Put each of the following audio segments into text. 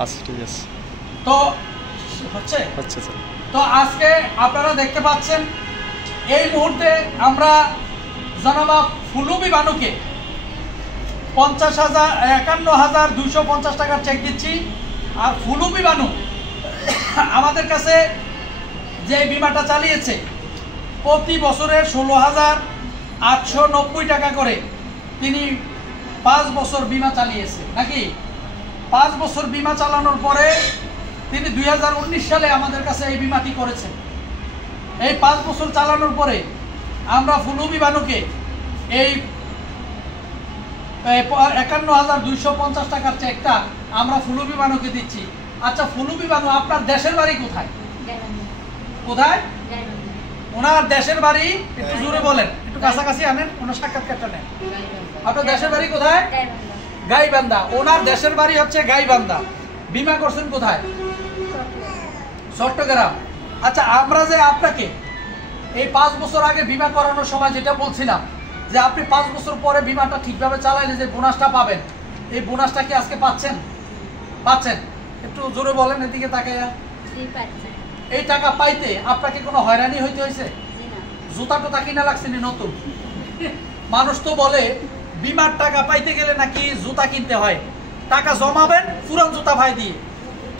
আচ্ছা ঠিক আছে। তো হচ্ছে স্যার। তো আজকে আপনারা দেখতে পাচ্ছেন এই মুহূর্তে আমরা জনাব ফুলুবি বানুকে 51,250 টাকার চেক দিচ্ছি। আর ফুলুবি বানু আমাদের কাছে যে বিমাটা চালিয়েছে প্রতি বছরে 16,890 টাকা করে তিনি 5 বছর বিমা চালিয়েছে নাকি। 5 বছর বিমা চালানোর পরে তিনি 2019 সালে আমাদের কাছে এই বিমাটি করেছেন। এই 5 বছর চালানোর পরে আমরা ফুলুবি বানুকে এই 51,250 টাকার চেকটা আমরা ফুলুবি বানুকে দিচ্ছি। আচ্ছা ফুলুবি বানু, আপনার দেশের বাড়ি কোথায়? কোথায় ওনার দেশের বাড়ি? একটু জোরে বলেন, একটু কাছাকাছি আনেন, ওনার সাক্ষাৎকারটা নেন। আপনার দেশের বাড়ি কোথায়? গাইবান্ধা। ওনার দেশের বাড়ি হচ্ছে গাইবান্ধা। বিমা করছেন কোথায়? চট্টগ্রাম। আচ্ছা আমরা যে আপনাকে এই 5 বছর আগে বিমা করানোর সময় যেটা বলছিলাম যে আপনি 5 বছর পরে বিমাটা ঠিকভাবে চালাইলে যে বোনাসটা পাবেন, এই বোনাসটা কি আজকে পাচ্ছেন? পাচ্ছেন? একটু জোরে বলেন, এদিকে তাকাইয়া। এই টাকা পাইতে আপনাকে কোনো হয়রানি হইতে হয়েছে? জুতা টোতা কিনা লাগছে নি নতুন? মানুষ তো বলে বিমার টাকা পাইতে গেলে নাকি জুতা কিনতে হয়, টাকা জমাবেন পুরান জুতা ভাই দিয়ে,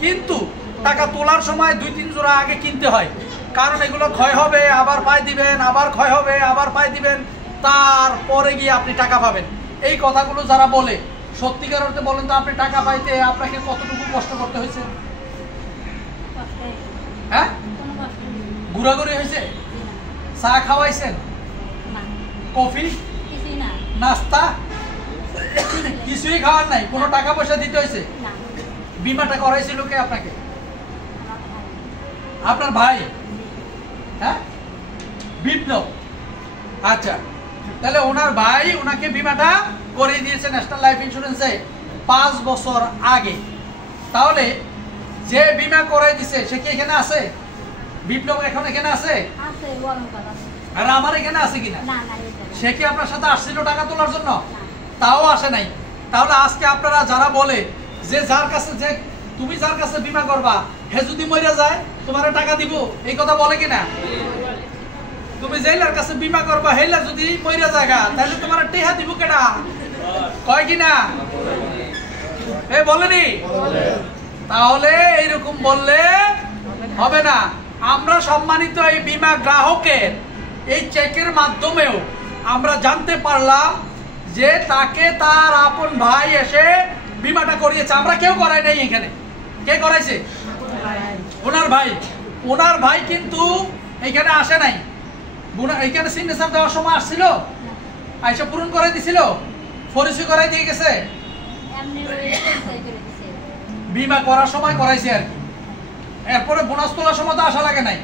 কিন্তু টাকা তোলার সময় 2-3 জোড়া আগে কিনতে হয়, কারণ এগুলো ক্ষয় হবে আবার পাই দিবেন, আবার ক্ষয় হবে আবার পাই দিবেন, তারপরে গিয়ে আপনি টাকা পাবেন। এই কথাগুলো যারা বলে সত্যিকার অর্থে বলেন তো, আপনি টাকা পাইতে আপনাকে কতটুকু কষ্ট করতে হয়েছে? হ্যাঁ, ঘোরাঘুরি হয়েছে? চা খাওয়াইছেন? কফি নাস্তা কিছুই খাওয়ার নাই? কোনো টাকা পয়সা দিতে হয়েছে? বিমাটা করাইছিল কে আপনাকে? আপনার ভাই? হ্যাঁ, বিপ্লব। আচ্ছা, তাহলে ওনার ভাই ওনাকে বিমাটা করে দিয়েছে ন্যাশনাল লাইফ ইন্স্যুরেন্সে 5 বছর আগে। তাহলে যে বিমা করাই দিছে সে কি এখানে আছে? বিপ্লব এখন এখানে আছে? আর আমার এখানে আছে কিনা? সে কি আপনার সাথে আসছিল টাকা তোলার জন্য? তাও আসে নাই। তাহলে আজকে আপনারা যারা বলে যে যার কাছে যে তুমি যার কাছে বিমা করবা হে যদি মরে যায় তোমার টাকা দিব, এই কথা বলে কিনা? তুমি জেলার কাছে বিমা করবা হেলা যদি মরে যায় তাহলে তোমার টেহা দিব কেডা? কয় কিনা? এ বলেনি? তাহলে এইরকম বললে হবে না। আমরা সম্মানিত এই বিমা গ্রাহকের এই চেকের মাধ্যমেও আমরা জানতে পারলাম যে তাকে তার আপন ভাই এসে বিমাটা করিয়েছে। আমরা কেউ করাই নাই এখানে। কে করাইছে? ওনার ভাই। ওনার ভাই কিন্তু এখানে আসে নাই। এখানে সিগনেচার দেওয়ার সময় আসছিল, আইসা পূরণ করে দিছিল, পরিচয় করাই দিয়ে গেছে, বিমা করার সময় করাইছে আর কি। এরপরে বোনাস তোলার সময় তো আসা লাগে নাই।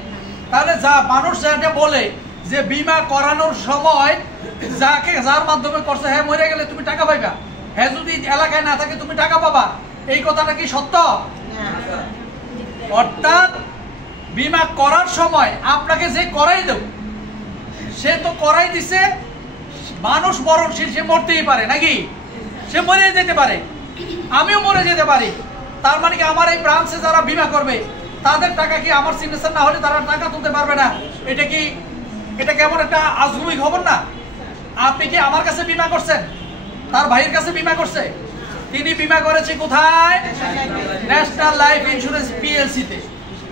তাহলে যা মানুষ যাকে বলে যে বিমা করানোর সময় যাকে যার মাধ্যমে করছে হ্যাঁ মরে গেলে তুমি টাকা পাইবা, হ্যাঁ যদি এলাকায় না থাকে তুমি টাকা পাবা, এই কথাটা কি সত্য? অর্থাৎ বিমা করার সময় আপনাকে যে করাই দেব সে তো করাই দিছে, মানুষ মরণশীল, সে মরতেই পারে নাকি? সে মরে যেতে পারে, আমিও মরে যেতে পারি। তার মানে কি আমার এই ব্রাঞ্চে যারা বিমা করবে তাদের টাকা কি আমার সিগনেচার না হলে তারা টাকা তুলতে পারবে না? এটা কি, এটা কেমন একটা আজগুবি খবর না? আপনি কি আমার কাছে বিমা করছেন? তার ভাইয়ের কাছে বিমা করছে। তিনি বিমা করেছে কোথায়? ন্যাশনাল লাইফ ইন্স্যুরেন্স পিএলসি তে।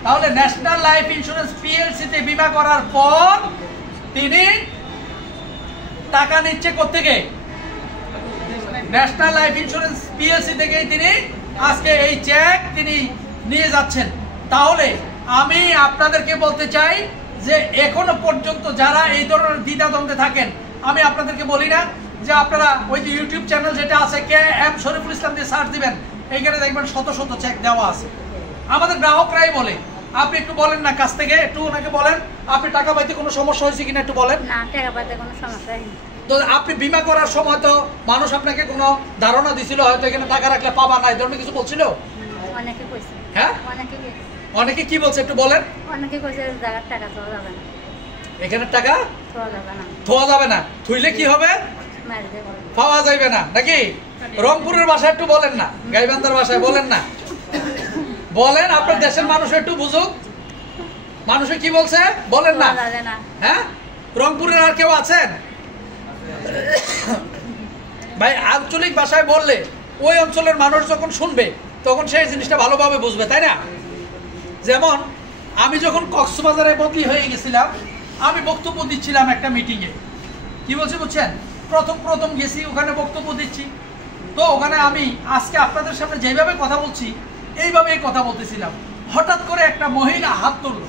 তাহলে ন্যাশনাল লাইফ ইন্স্যুরেন্স পিএলসি তে বিমা করার পর তিনি টাকা নিচ্ছে কোত্থেকে? ন্যাশনাল লাইফ ইন্স্যুরেন্স পিএলসি থেকে তিনি আজকে এই চেক তিনি নিয়ে যাচ্ছেন। তাহলে আমি আপনাদেরকে বলতে চাই যে এখনো পর্যন্ত যারা এই ধরনের দ্বিধাদ্বন্দ্বে থাকেন, আমি আপনাদেরকে বলি না যে আপনারা ওই যে ইউটিউব চ্যানেল যেটা আছে KM শরীফুল ইসলাম দিয়ে সার্চ দিবেন, এইখানে দেখবেন শত শত চেক দেওয়া আছে। আমাদের গ্রাহকরাই বলে। আপনি একটু বলেন না কাছ থেকে, একটু ওনাকে বলেন আপনি টাকা পাইতে কোনো সমস্যা হয়েছে কিনা একটু বলেন। না, টাকা পাইতে কোনো সমস্যা নেই। তো আপনি বিমা করার সময় তো মানুষ আপনাকে কোনো ধারণা দিছিল হয়তো এখানে টাকা রাখলে পাবা না, এই ধরনের কিছু বলছিল? অনেকে কইছে। হ্যাঁ, অনেকে কইছে। অনেকে কি বলছে একটু বলেন। অনেকে কইছে জায়গার টাকা তোলা যাবে না, এখানে টাকা তোলা যাবে না। থোয়া যাবে না। থুইলে কি হবে? পাওয়া যাইবে না নাকি? রংপুরের ভাষা একটু বলেন না, গাইবান্ধার ভাষায় বলেন না, বলেন আপনার দেশের মানুষ একটু বুঝুক। মানুষে কি বলছে বলেন না। হ্যাঁ, রংপুরের আর কেউ আছেন ভাই? আঞ্চলিক ভাষায় বললে ওই অঞ্চলের মানুষ যখন শুনবে তখন সেই জিনিসটা ভালোভাবে বুঝবে, তাই না? যেমন আমি যখন কক্সবাজারে বদলি হয়ে গেছিলাম, আমি বক্তব্য দিচ্ছিলাম একটা মিটিংয়ে। কি বলছি বুঝছেন? প্রথম গেছি, ওখানে বক্তব্য দিচ্ছি। তো ওখানে আমি আজকে আপনাদের সামনে যেভাবে কথা বলছি এইভাবেই কথা বলতেছিলাম। হঠাৎ করে একটা মহিলা হাত তুললো,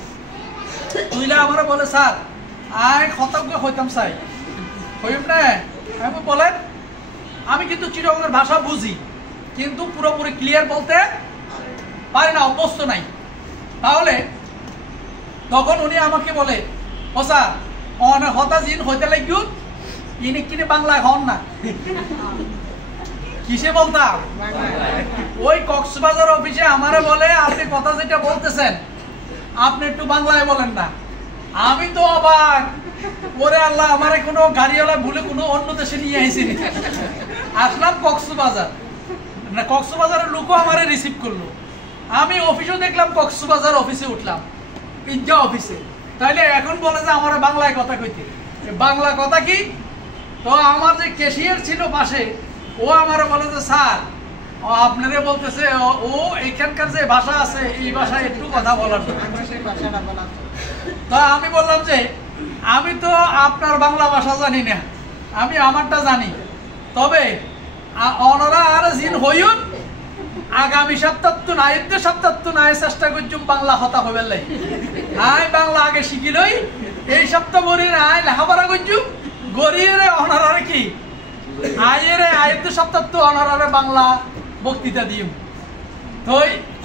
তুইলা আমার বলে, স্যার আয় খতজ্ঞ হইতাম চাই হইম না। আমি বলেন, আমি কিন্তু চিরঙ্গের ভাষা বুঝি, কিন্তু পুরোপুরি ক্লিয়ার বলতে পারি না, অভ্যস্ত নাই। তাহলে তখন উনি আমাকে বলে, ও স্যার অনেক হতাজিন হইতে লাগু ইনি কিনে বাংলায় হন না। কিসে বলতাম? ওই কক্সবাজার অফিসে আমারে বলে, আপনি কথা যেটা বলতেছেন আপনি একটু বাংলায় বলেন না। আমি তো অবাক, ওরে আল্লাহ, আমারে কোনো গাড়িওয়ালা ভুলে কোনো অন্য দেশে নিয়ে আইসিনি। আসলাম কক্সবাজার, না কক্সবাজারের লোকও আমারে রিসিভ করলো। আমি অফিসেও দেখলাম, কক্সবাজার অফিসে উঠলাম, পিজ্জা অফিসে। তাইলে এখন বলে যে আমার বাংলায় কথা কইতে। বাংলা কথা কি? তো আমার যে ক্যাশিয়ার ছিল পাশে, ও আমারে বলে যে স্যার আপনারে বলতেছে ও এখানকার যে ভাষা আছে এই ভাষায় একটু কথা বলার। তো আমি বললাম যে আমি তো আপনার বাংলা ভাষা জানি না, আমি আমারটা জানি। তবে অনরা আর জিন হইউন আগামী সপ্তাহ তো নাই, সপ্তাহ তো নাই, চেষ্টা করছুম বাংলা কথা হইবার লাই। আয় বাংলা আগে শিখিলই, এই সপ্তাহ বলি আয় লেখাপড়া করছুম গড়িয়ে অনারে কি আয়ত্ত সপ্তাহ তো অনারে বাংলা বক্তৃতা দিম। তো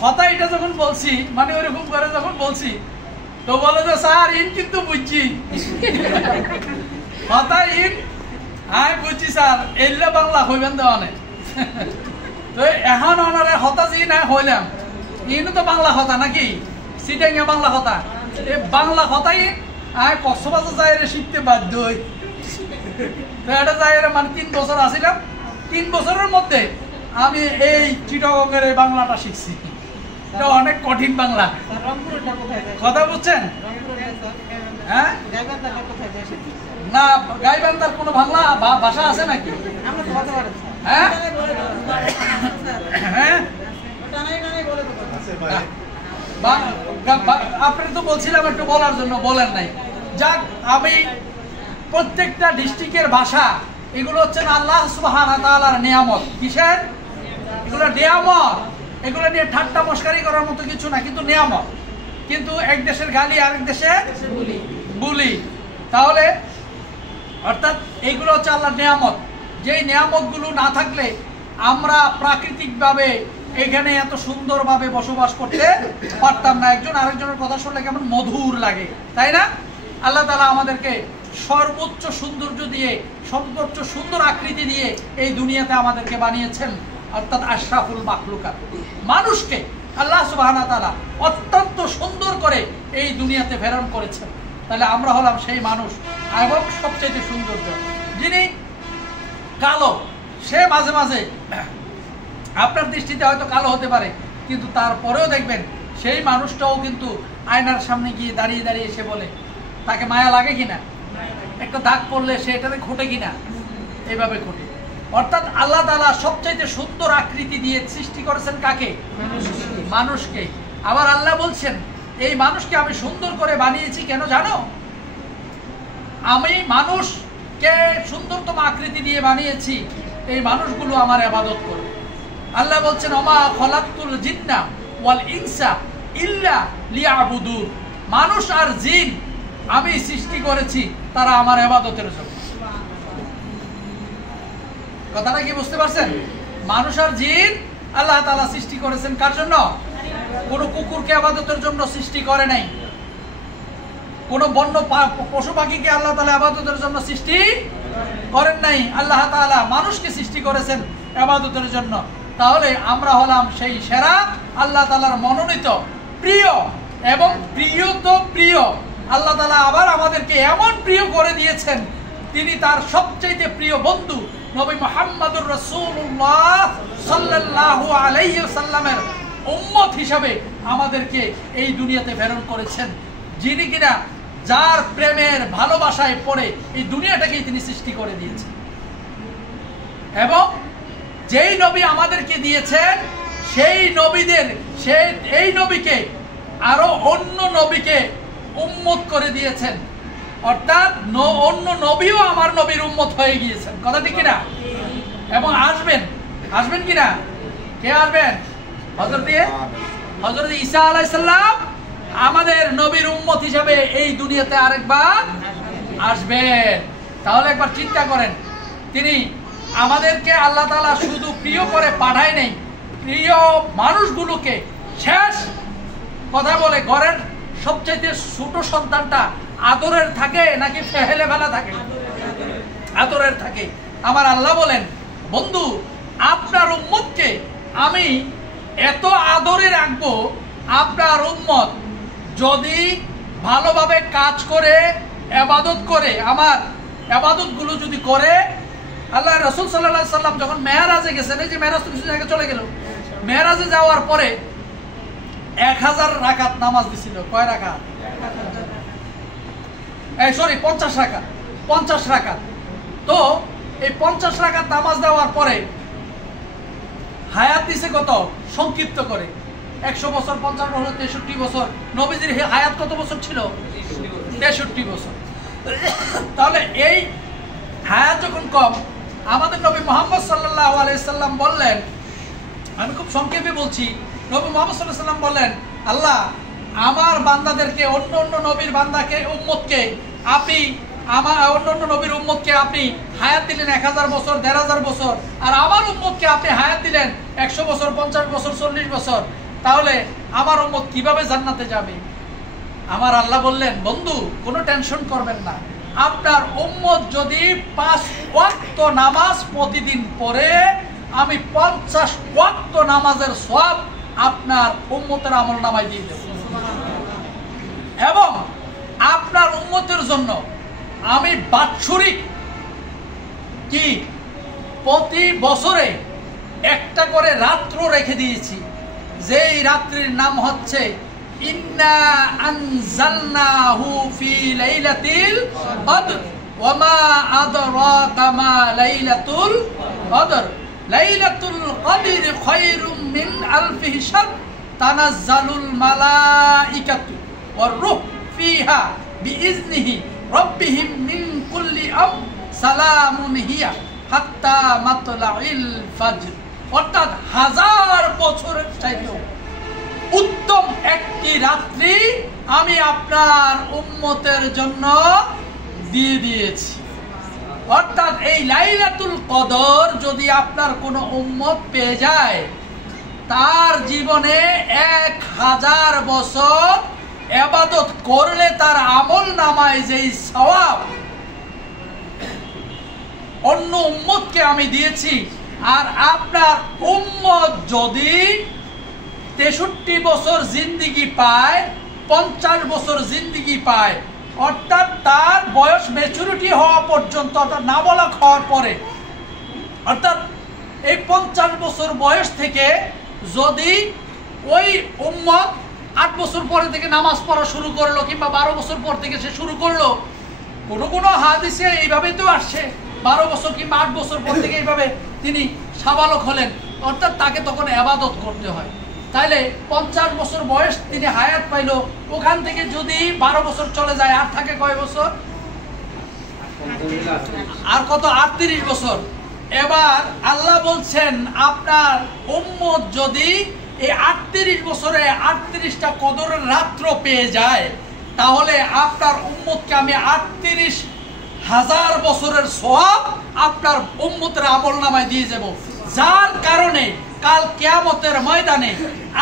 কথা এটা যখন বলছি, মানে ওইরকম করে যখন বলছি, তো বলে যে স্যার ইন কিন্তু বুঝছি কথা ইন, হ্যাঁ বুঝছি স্যার, এলে বাংলা হইবেন দেওয়া নেই। তো এখন ওনারে হতাশি না হইলাম, ইনও তো বাংলা কথা নাকি, সিটাঙ্গা বাংলা কথা, এই বাংলা কথাই আয় কক্সবাজার যাই শিখতে বাধ্য হই। তো এটা যাই মানে 3 বছর আসিলাম, 3 বছরের মধ্যে আমি এই চিটাগংয়ের এই বাংলাটা শিখছি। এটা অনেক কঠিন বাংলা, কথা বুঝছেন? হ্যাঁ, না গাইবান্ধার কোনো বাংলা ভাষা আছে নাকি? হ্যাঁ হ্যাঁ, আপনি তো বলছিলাম একটু বলার জন্য, বলেন নাই। যাক, আমি প্রত্যেকটা ডিস্ট্রিক্টের ভাষা এগুলো হচ্ছে আল্লাহ সুবহানাহু ওয়া তাআলার নিয়ামত। কিসের? এগুলো নিয়ামত, এগুলো নিয়ে ঠাট্টা মশকারি করার মতো কিছু না, কিন্তু নিয়ামত। কিন্তু এক দেশের গালি আরেক দেশে বুলি। তাহলে অর্থাৎ এইগুলো হচ্ছে আল্লাহর নিয়ামত। যেই নিয়ামতগুলো না থাকলে আমরা প্রাকৃতিকভাবে এখানে এত সুন্দরভাবে বসবাস করতে পারতাম না। একজন আরেকজনের কথা শুনলে কেমন মধুর লাগে, তাই না? আল্লাহ তাআলা আমাদেরকে সর্বোচ্চ সৌন্দর্য দিয়ে, সর্বোচ্চ সুন্দর আকৃতি দিয়ে এই দুনিয়াতে আমাদেরকে বানিয়েছেন, অর্থাৎ আশরাফুল মাখলুকাত। মানুষকে আল্লাহ সুবহানাহু ওয়া তাআলা অত্যন্ত সুন্দর করে এই দুনিয়াতে প্রেরণ করেছেন। তাহলে আমরা হলাম সেই মানুষ, এবং সবচেয়ে সৌন্দর্য। যিনি কালো, সে মাঝে মাঝে আপনার দৃষ্টিতে হয়তো কালো হতে পারে, কিন্তু তারপরেও দেখবেন সেই মানুষটাও কিন্তু আয়নার সামনে গিয়ে দাঁড়িয়ে দাঁড়িয়ে সে বলে তাকে মায়া লাগে কিনা, একটা দাগ পড়লে সে এটাতে ঘটে কিনা, এইভাবে ঘটে। অর্থাৎ আল্লাহ তাআলা সবচাইতে সুন্দর আকৃতি দিয়ে সৃষ্টি করেছেন কাকে? মানুষকে। আবার আল্লাহ বলছেন এই মানুষকে আমি সুন্দর করে বানিয়েছি কেন জানো? আমি মানুষকে সুন্দরতম আকৃতি দিয়ে বানিয়েছি, এই মানুষগুলো আমার ইবাদত করবে। আল্লাহ বলছেন ওমা খলাকতুল জিন্না ওয়াল ইনসা ইল্লা লিয়াবুদুন, মানুষ আর জিন আমি সৃষ্টি করেছি তারা আমার ইবাদতের জন্য। কথাটা কি বুঝতে পারছেন? মানুষ আর জিন আল্লাহ তাআলা সৃষ্টি করেছেন কার জন্য? কোন কুকুরকে ইবাদতের জন্য সৃষ্টি করে নাই, কোন বন্য পশু পাখিকে আল্লাহ তাআলা ইবাদতের জন্য সৃষ্টি করেন নাই। আল্লাহ তাআলা মানুষকে সৃষ্টি করেছেন ইবাদতের জন্য। তাহলে আমরা হলাম সেই সেরা, আল্লাহ তাআলার মনোনীত, প্রিয়, এবং প্রিয় তো প্রিয়। আল্লাহ তাআলা আবার আমাদেরকে এমন প্রিয় করে দিয়েছেন তিনি তার সবচেয়ে প্রিয় বন্ধু নবী মুহাম্মদুর রাসূলুল্লাহ সাল্লাল্লাহু আলাইহি ওয়াসাল্লামের উম্মত হিসাবে আমাদেরকে এই দুনিয়াতে প্রেরণ করেছেন, যিনি কিনা যার প্রেমের ভালোবাসায় পড়ে এই দুনিয়াটাকেই তিনি সৃষ্টি করে দিয়েছেন। এবং যেই নবী আমাদেরকে দিয়েছেন এই নবীকে আরো অন্য নবীকে উম্মত করে দিয়েছেন, অর্থাৎ অন্য নবীও আমার নবীর উম্মত হয়ে গিয়েছেন। কথা ঠিক কিনা? এবং আসবেন কিনা? কে আসবেন? হযরত ঈসা আলাইহিস সালাম আমাদের নবীর উম্মত হিসাবে এই দুনিয়াতে আরেকবার আসবেন। তাহলে একবার চিন্তা করেন, তিনি আমাদেরকে আল্লাহ তাআলা শুধু প্রিয় করে পাঠায় নাই, প্রিয় মানুষগুলোকে শেষ কথা বলে ঘরের সবচেয়ে ছোট সন্তানটা আদরের থাকে নাকি ফেহেলে ফেলা থাকে? আদরের থাকে। আমার আল্লাহ বলেন, বন্ধু আপনার উম্মতকে আমি এত আদরে রাখবো, আপনার উম্মত যদি ভালোভাবে কাজ করে ইবাদত করে, আমার ইবাদতগুলো যদি করে। আল্লাহ রাসূল সাল্লাল্লাহু আলাইহি সাল্লাম যখন মেরাজে গেছেন, এই যে মেরাজ তো কিছু জায়গায় চলে গেল, মেরাজে যাওয়ার পরে 1000 রাকাত নামাজ দিছিল। কয় রাকাত? 50 রাকাত। তো এই 50 রাকাত নামাজ দেওয়ার পরে হায়াত দিছে কত? সংক্ষিপ্ত করে 100 বছর, 50 বছর, 63 বছর। নবীজির হায়াত কত বছর ছিল? 63 বছর। তাহলে এই হায়াত যখন কম, আমাদের নবী মুহাম্মদ সাল্লাল্লাহু আলাইহি সাল্লাম বললেন, আমি খুব সংক্ষেপে বলছি, নবী মুহাম্মদ সাল্লাল্লাহু আলাইহি সাল্লাম বললেন, আল্লাহ আমার বান্দাদেরকে, অন্য নবীর বান্দাকে, উম্মতকে আপনি, আমার অন্য নবীর উম্মতকে আপনি হায়াত দিলেন 1000 বছর, 1500 বছর, আর আমার উম্মতকে আপনি হায়াত দিলেন 100 বছর, 50 বছর, 40 বছর। তাহলে আমার উম্মত কিভাবে জান্নাতে যাবে? আমার আল্লাহ বললেন, বন্ধু কোনো টেনশন করবেন না, আপনার উম্মত যদি 5 ওয়াক্ত নামাজ প্রতিদিন পড়ে, আমি 50 ওয়াক্ত নামাজের সওয়াব আপনার উম্মতের আমলনামায় দিয়ে দেব। এবং আপনার উম্মতের জন্য আমি বাৎসরিক কি প্রতি বছরে একটা করে রাত্র রেখে দিয়েছি, যেই রাত্রির নাম হচ্ছে ইন্না আনজালনাহু ফি লাইলাতিল কদর ওয়া মা আদরাকা মা লাইলাতুল কদর লাইলাতুল কদর খায়রুম মিন আলফি শাহর তানাজ্জালুল মালাইকাতু ওয়ার রূহ ফিহা বিইজনিহি রাব্বিহিম মিন কুল্লি আমর সালামুন হিয়া হাত্তা মাতলাইল ফজর। অর্থাৎ 1000 বছরের চাইতেও উত্তম একটি রাত্রি আমি আপনার উম্মতের জন্য দিয়ে দিয়েছি। অর্থাৎ এই লাইলাতুল কদর যদি আপনার কোনো উম্মত পেয়ে যায়, তার জীবনে 1000 বছর ইবাদত করলে তার আমল নামায় যেই সওয়াব অন্য উম্মতকে আমি দিয়েছি, আর আপনার উম্মত যদি 63 বছর জিন্দেগি পায়, 50 বছর জিন্দেগি পায়, অর্থাৎ তার বয়স ম্যাচুরিটি হওয়া পর্যন্ত, অর্থাৎ নাবালক হওয়ার পরে, অর্থাৎ এই 50 বছর বয়স থেকে যদি ওই উম্মত 8 বছর পরে থেকে নামাজ পড়া শুরু করলো, কিংবা 12 বছর পর থেকে সে শুরু করলো, কোনো হাদিসে এইভাবে তো আসছে 12 বছর কিংবা 8 বছর পর থেকে এইভাবে তিনি সাবালক হলেন, অর্থাৎ তাকে তখন ইবাদত করতে হয়। তাইলে 50 বছর বয়স তিনি হায়াত পাইল, ওখান থেকে যদি 12 বছর চলে যায়, আর থাকে কয় বছর? আর কত? 38 বছর। এবার আল্লাহ বলছেন, আপনার উম্মত যদি এই 38 বছরে 38টা কদরের রাত্র পেয়ে যায়, তাহলে আপনার উম্মতকে আমি 38,000 বছরের সওয়াব আপনার উম্মতের আমলনামায় দিয়ে যাব, যার কারণে কাল কিয়ামতের ময়দানে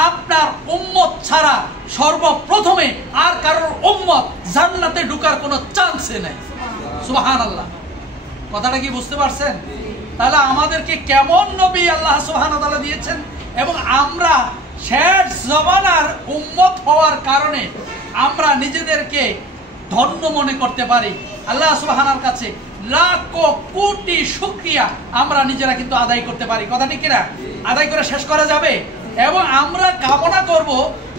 আপনার উম্মত ছাড়া সর্বপ্রথমে আর কারোর উম্মত জান্নাতে ঢোকার কোনো চান্সই নাই। সুবহানাল্লাহ। কথাটা কি বুঝতে পারছেন? তাহলে আমাদেরকে কেমন নবী আল্লাহ সুবহানাহু ওয়া তাআলা দিয়েছেন, এবং আমরা শেষ জামানার উম্মত হওয়ার কারণে আমরা নিজেদেরকে ধন্য মনে করতে পারি। আল্লাহ সুবহানার কাছে লাখ কোটি শুকরিয়া আমরা নিজেরা কিন্তু আদায় করতে পারি। কথা ঠিক কিনা? আদায় করে শেষ করা যাবে। এবং আমরা কামনা করব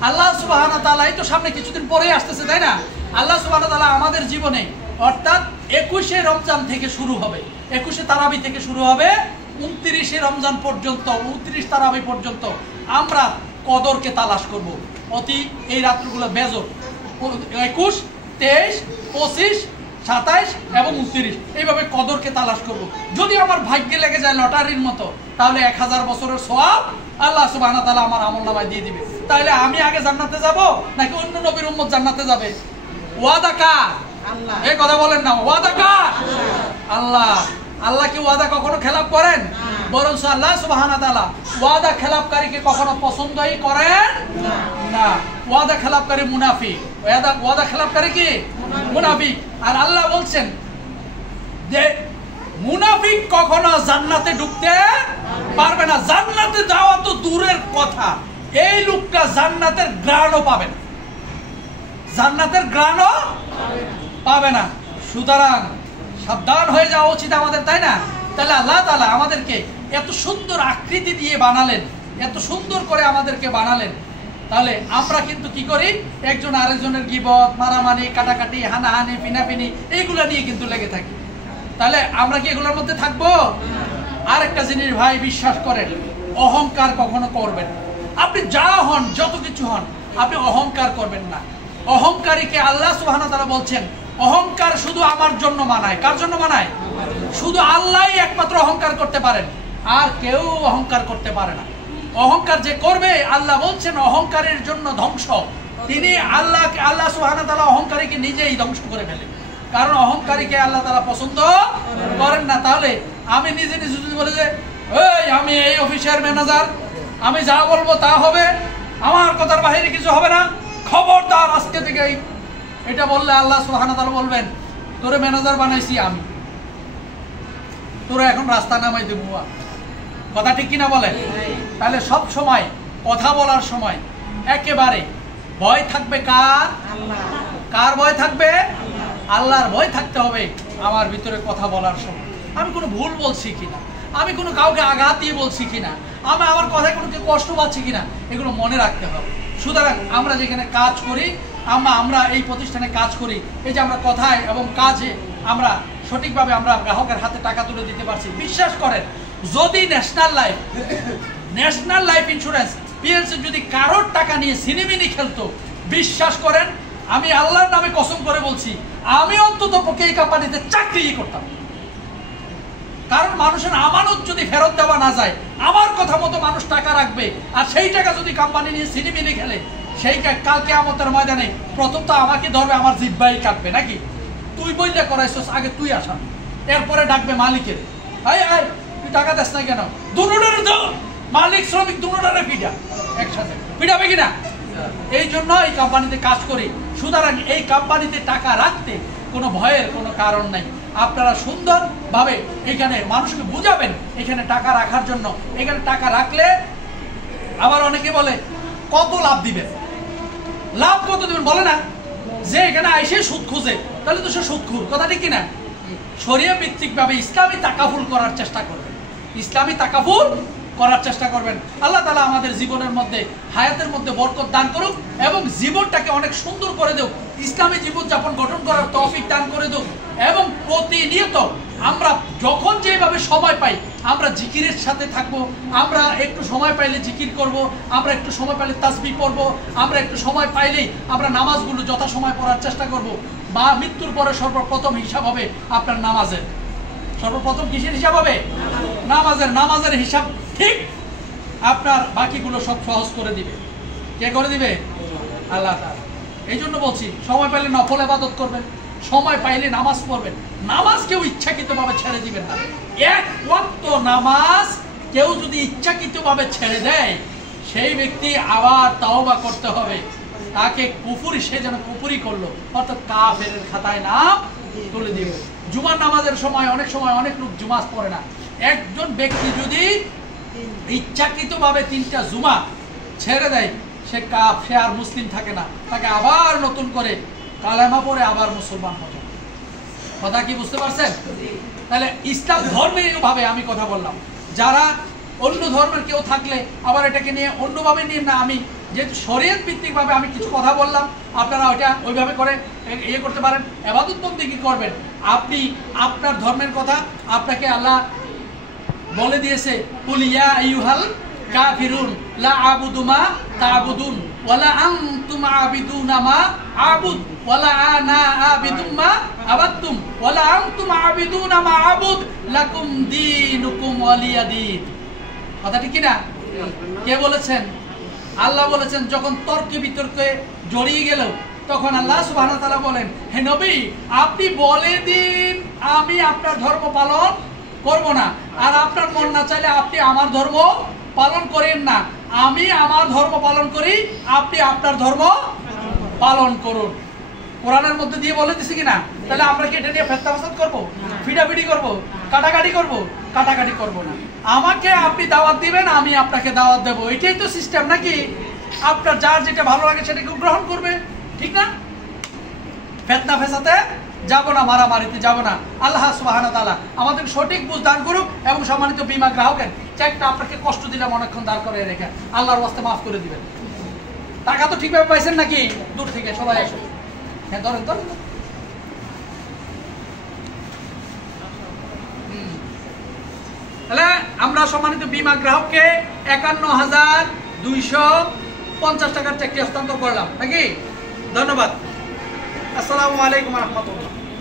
আল্লাহ সুবহানাহু ওয়া তাআলা, এই তো সামনে কিছুদিন পরেই আসতেছে, তাই না? আল্লাহ সুবহানাহু ওয়া তাআলা আমাদের জীবনে অর্থাৎ 21শে রমজান থেকে শুরু হবে, 21শে তারাবি থেকে শুরু হবে, 29শে রমজান পর্যন্ত, 29 তারাবি পর্যন্ত আমরা কদরকে তালাশ করব। অতি এই রাত্রগুলো বেজর 21, 23, 25, 27 এবং 29 এইভাবে কদরকে তালাশ করব। যদি আমার ভাগ্যে লেগে যায় লটারির মতো, তাহলে 1000 বছরের সওয়াব আল্লাহ সুবহানাহু ওয়া তাআলা আমার আমলনামায় দিয়ে দিবে। তাহলে আমি আগে জান্নাতে যাব নাকি অন্য নবীর উম্মত জান্নাতে যাবে? ওয়াদা কার? আল্লাহ। এই কথা বলেন না, ওয়াদা কার? আল্লাহ। আল্লাহ কি ওয়াদা কখনো খেলাপ করেন? বরং আল্লাহ সুবহানাহু ওয়া তাআলা ওয়াদা খেলাপকারীকে কখনো পছন্দই করেন না। ওয়াদা খেলাপকারী মুনাফিক। ওয়াদা খেলাপকারী কি? মুনাফিক। আর আল্লাহ বলছেন যে মুনাফিক কখনো জান্নাতে ঢুকতে পারবে না। জান্নাতে যাওয়া তো দূরের কথা, এই লোকটা জান্নাতের ঘ্রাণও পাবে না, জান্নাতের ঘ্রাণও পাবে না। সুতরাং সাবধান হয়ে যাওয়া উচিত আমাদের, তাই না? তাহলে আল্লাহ তাআলা আমাদেরকে এত সুন্দর আকৃতি দিয়ে বানালেন, এত সুন্দর করে আমাদেরকে বানালেন। তাহলে আমরা কিন্তু কি করি? একজন আরেকজনের গীবত, মারামারি, কাটাকাটি, হানাহানি, পিনাপিনি এইগুলো নিয়ে কিন্তু লেগে থাকি। তাহলে আমরা কি এগুলোর মধ্যে থাকবো? আরেকটা জিনিস ভাই বিশ্বাস করেন, অহংকার কখনো করবেন না। আপনি যা হন, যত কিছু হন, আপনি অহংকার করবেন না। অহংকারীকে আল্লাহ সুবহানাহু ওয়া তাআলা বলছেন অহংকার শুধু আমার জন্য মানায়। কার জন্য মানায়? শুধু আল্লাহই একমাত্র অহংকার করতে পারেন, আর কেউ অহংকার করতে পারে না। অহংকার যে করবে, আল্লাহ বলছেন অহংকারের জন্য ধ্বংস। তিনি আল্লাহ সুবহানাহু ওয়া তাআলা অহংকারীকে নিজেই ধ্বংস করে ফেলেন, কারণ অহংকারীকে আল্লাহ তাআলা পছন্দ করেন না। তাহলে আমি নিজে নিজে যদি বলে যে এই আমি এই অফিসের ম্যানেজার, আমি যা বলবো তা হবে, আমার কথার বাইরে কিছু হবে না, খবরদার আজকে থেকে এটা বললে আল্লাহ সুবহানাহু ওয়া তাআলা বলবেন তোরে ম্যানেজার বানাইছি আমি, তোরে এখন রাস্তা নামাই দেবো। কথা ঠিক কিনা বলেন? তাহলে সব সময় কথা বলার সময় একেবারে ভয় থাকবে কার? কার ভয় থাকবে? আল্লাহর ভয় থাকতে হবে আমার ভিতরে কথা বলার সময়। আমি কোনো ভুল বলছি কিনা, আমি কোনো কাউকে আঘাত দিয়ে বলছি কিনা, আমি আমার কথায় কোনো কেউ কষ্ট পাচ্ছি কিনা, এগুলো মনে রাখতে হবে। সুতরাং আমরা যেখানে কাজ করি, আমরা এই প্রতিষ্ঠানে কাজ করি, এই যে আমরা কথায় এবং কাজে আমরা সঠিকভাবে আমরা গ্রাহকের হাতে টাকা তুলে দিতে পারছি। বিশ্বাস করেন, যদি ন্যাশনাল লাইফ ইন্স্যুরেন্স পিএলসি যদি কারোর টাকা নিয়ে সিনেমিনি খেলতো, বিশ্বাস করেন আমি আল্লাহর নামে কসম করে বলছি, আমি অন্তত পক্ষে এই কোম্পানিতে চাকরি করতাম। কারণ মানুষের আমানত যদি ফেরত দেওয়া না যায়, আমার কথা মতো মানুষ টাকা রাখবে, আর সেই টাকা যদি কোম্পানি নিয়ে সিনেমিনি খেলে, সেই কাল কিয়ামতের ময়দানে প্রথম তো আমাকে ধরবে, আমার জিহ্বাই কাটবে নাকি? তুই বইলে করাইছস, আগে তুই আসামি, এরপরে ডাকবে মালিকের, তুই টাকা দেস না কেন? দুটোটারে দাও, মালিক শ্রমিক দুটোটারে পিটা, একসাথে পিটাবে কিনা? এই জন্য এই কোম্পানিতে কাজ করি। সুতরাং এই কোম্পানিতে টাকা রাখতে কোনো ভয়ের কোনো কারণ নাই। আপনারা সুন্দরভাবে এখানে মানুষকে বুঝাবেন এখানে টাকা রাখার জন্য। এখানে টাকা রাখলে আবার অনেকে বলে কত লাভ দিবেন, লাভ কত দিবেন বলে না, যে এখানে আইসে সুদ খুঁজে, তাহলে তো সে সুদখোর। কথা ঠিক কিনা? শরিয়া ভিত্তিক ভাবে ইসলামী তাকাফুল করার চেষ্টা করবেন, ইসলামী তাকাফুল করার চেষ্টা করবেন। আল্লাহ তাআলা আমাদের জীবনের মধ্যে, হায়াতের মধ্যে বরকত দান করুক এবং জীবনটাকে অনেক সুন্দর করে দেব, ইসলামী জীবনযাপন গঠন করার তৌফিক দান করে দেব। এবং প্রতিনিয়ত আমরা যখন যেভাবে সময় পাই আমরা জিকিরের সাথে থাকবো। আমরা একটু সময় পাইলে জিকির করব, আমরা একটু সময় পাইলে তাসবিহ পড়ব, আমরা একটু সময় পাইলেই আমরা নামাজগুলো যথাসময় পড়ার চেষ্টা করব। বা মৃত্যুর পরে সর্বপ্রথম হিসাব হবে আপনার নামাজের। সর্বপ্রথম কিসের হিসাব হবে? নামাজের হিসাব ঠিক আপনার বাকিগুলো সব সহজ করে দিবে। কে করে দিবে? আল্লাহ তাআলা। এই জন্য বলছি সময় পাইলে নফল ইবাদত করবেন, সময় পাইলে নামাজ পড়বেন। নামাজ কেউ ইচ্ছাকৃতভাবে ছেড়ে দিবেন না। এক ওয়াক্ত নামাজ কেউ যদি ইচ্ছাকৃতভাবে ছেড়ে দেয়, সেই ব্যক্তি আবার তাওবা করতে হবে। তাকে কুফরি, সে যেন কুফরি করলো, অর্থাৎ কাফেরের খাতায় নাম তুলে দিবে। জুমার নামাজের সময় অনেক লোক জুমাজ পড়ে না। একজন ব্যক্তি যদি ইচ্ছাকৃতভাবে 3টা জুমা ছেড়ে দেয়, সে আর মুসলিম থাকে না, তাকে আবার নতুন করে কালেমা পড়ে আবার মুসলমান হবে। কথা কি বুঝতে পারছেন? তাহলে ইসলাম ধর্মের ভাবে আমি কথা বললাম, যারা অন্য ধর্মের কেউ থাকলে আবার এটাকে নিয়ে অন্যভাবে নিয়ে না, আমি যেহেতু শরীয়ত ভিত্তিক ভাবে আমি কিছু কথা বললাম, আপনারা ওইটা ওইভাবে করে ইয়ে করতে পারেন, ইবাদত বন্দেগী করবেন। আপনি আপনার ধর্মের কথা আপনাকে আল্লাহ বলে দিয়েছে, কুল ইয়া আইয়ুহাল কাফিরুন লা আবুদু মা তা'বুদুন ওয়ালা আনতুম আবিদুনা মা আবুদ ওয়ালা আনা আবিদু মা আবাদতুম ওয়ালা আনতুম আবিদুনা মা আবুদ লাকুম দীনুকুম ওয়ালিয়া দীন। কথা ঠিক কি না? কে বলেছেন? আল্লাহ বলেছেন। যখন তর্কে বিতর্কে জড়িয়ে গেল তখন আল্লাহ সুবহানাহু ওয়া তাআলা বলেন, হে নবী আপনি বলে দিন আমি আপনার ধর্ম পালন করব না, আর আপনার মন না চাইলে আপনি আমার ধর্ম পালন করেন না, আমি আমার ধর্ম পালন করি, আপনি আপনার ধর্ম পালন করুন। কোরআনের মধ্যে দিয়ে বলে দিছি কিনা? তাহলে আমরা কি এটা নিয়ে ফেতনা ফাসাদ করবো, ফিডাফিডি করবো, কাটাকাটি করবো? কাটাকাটি করবো না। আমাকে আপনি দাওয়াত দিবেন, আমি আপনাকে দাওয়াত দেবো, এটাই তো সিস্টেম নাকি? আপনার যার যেটা ভালো লাগে সেটাকে গ্রহণ করবে, ঠিক না? ফেতনা ফেসাতে যাব না, মারামারিতে যাব না। আল্লাহ সুবহানাহু ওয়া তাআলা আমাদের সঠিক বুঝ দান করুক। এবং সম্মানিত বীমা গ্রাহকের চেকটা আপনাকে কষ্ট দিলাম অনেকক্ষণ দাঁড় করে রেখে, আল্লাহর ওয়াস্তে মাফ করে দিবেন। টাকা তো ঠিকভাবে পাইছেন নাকি? দূর থেকে সবাই আসুন। হ্যাঁ ধরেন ধরেন। তাহলে আমরা সম্মানিত বীমা গ্রাহককে 51,250 টাকার চেকটি হস্তান্তর করলাম নাকি? ধন্যবাদ। আসসালামু আলাইকুম ওয়া রাহমাতুল্লাহ।